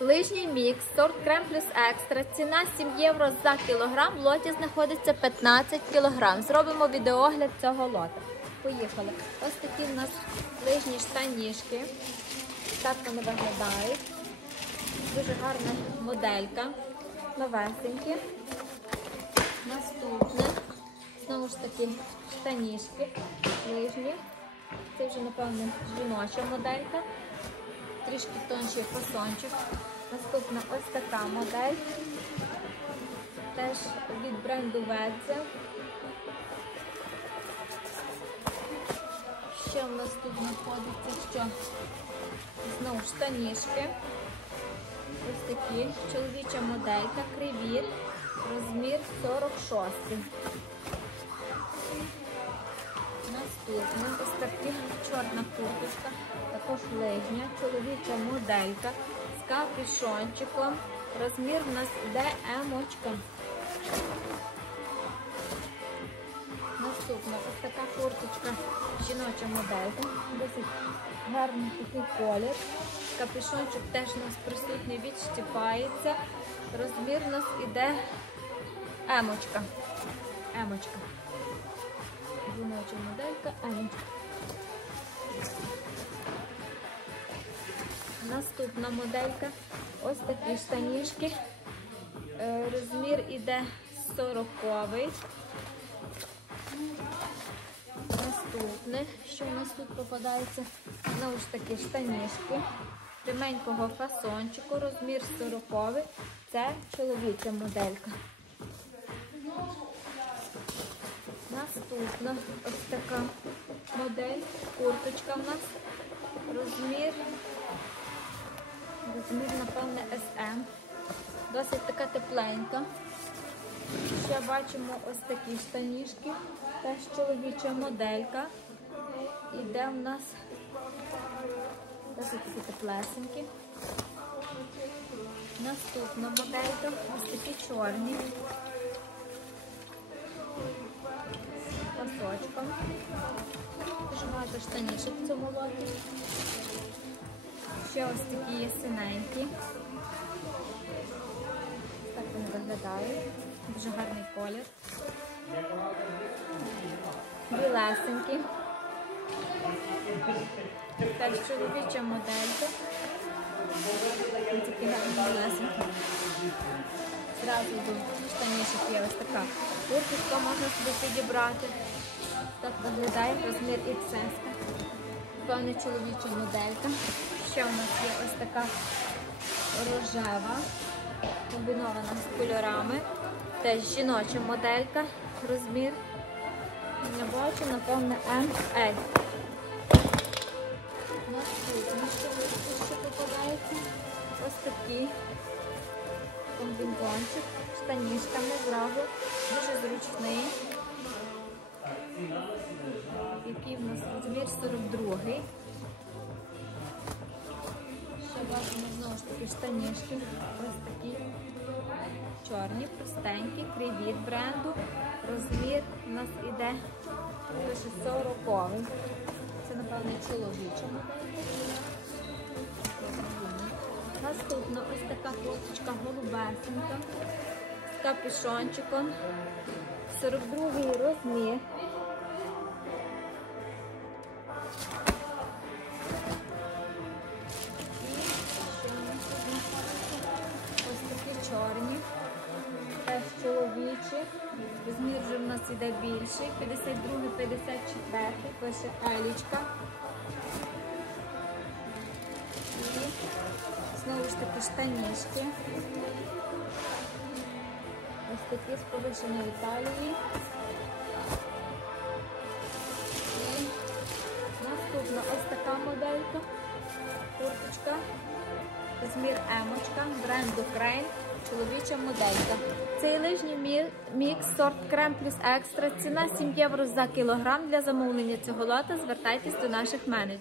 Лижній мікс, сорт крем плюс екстра. Ціна 7 євро за кілограм. В лоті знаходиться 15 кілограм. Зробимо відеогляд цього лота. Поїхали. Ось такі в нас лижні штанішки. Так вони виглядають. Дуже гарна моделька. Новесенькі. Наступне. Знову ж таки, штанішки лижні. Це вже, напевно, жіноча моделька. Трішки тонший фасончик. Наступна ось така модель. Теж від бренду Ведзе. Ще в нас тут знаходиться що? Знову штанішки. Ось такі. Чоловіча моделька, кривіт, розмір 46. Наступна ось така чорна курточка, також лижня, чоловіча моделька з капюшончиком. Розмір у нас іде емочка. Наступна ось така курточка, жіноча моделька. Досить гарний такий колір. Капюшончик теж у нас присутній, відщіпається. Розмір у нас іде емочка. Емочка. Жіноча моделька емочка. Наступна моделька. Ось такі штанішки. Е, Розмір іде 40 Наступне, що у нас тут попадається, знову ж таки штанішки пряменького фасончику, розмір 40 Це чоловіча моделька. Наступна ось така модель, курточка в нас. Розмір, розмір, напевне, SM. Досить така тепленька. Ще бачимо ось такі штанішки. Теж чоловіча моделька. Іде в нас досить такі теплесенькі. Наступна моделька, ось такі чорні. Пасочком. Багато штанішок в цьому лоті. Ще ось такі є синенькі. Так вони виглядають. Дуже гарний колір. Білесенькі. Так, чоловіча моделька. Ось Такі гарні білесенькі. Зразу до штанішок є ось така курточка, можна собі підібрати. Так виглядає розмір XS. Певна чоловіча моделька. Ще у нас є ось така рожева, комбінована з кольорами. Теж жіноча моделька. Розмір. Не бачу, напевне, ML. Ось такий комбінзончик штанішками зразу. Дуже зручний. Який в нас розмір 42 Ще бачимо знову ж таки штанішки. Ось такі чорні, простенькі, кривіт бренду. Розмір у нас іде лише 40 Це, напевно, чоловіча модель. Наступна ось така кофточка голубесенька з капюшончиком. 42 розмір. Нас іде більший. 52 54 пише Елічка. І знову ж таки штанішки. Ось такі з повишеної талії. І наступна ось така моделька. Курточка. Розмір емочка, бренду Крейн, чоловіча моделька. Цей лижній мікс сорт крем плюс екстра. Ціна 7 євро за кілограм. Для замовлення цього лота звертайтесь до наших менеджерів.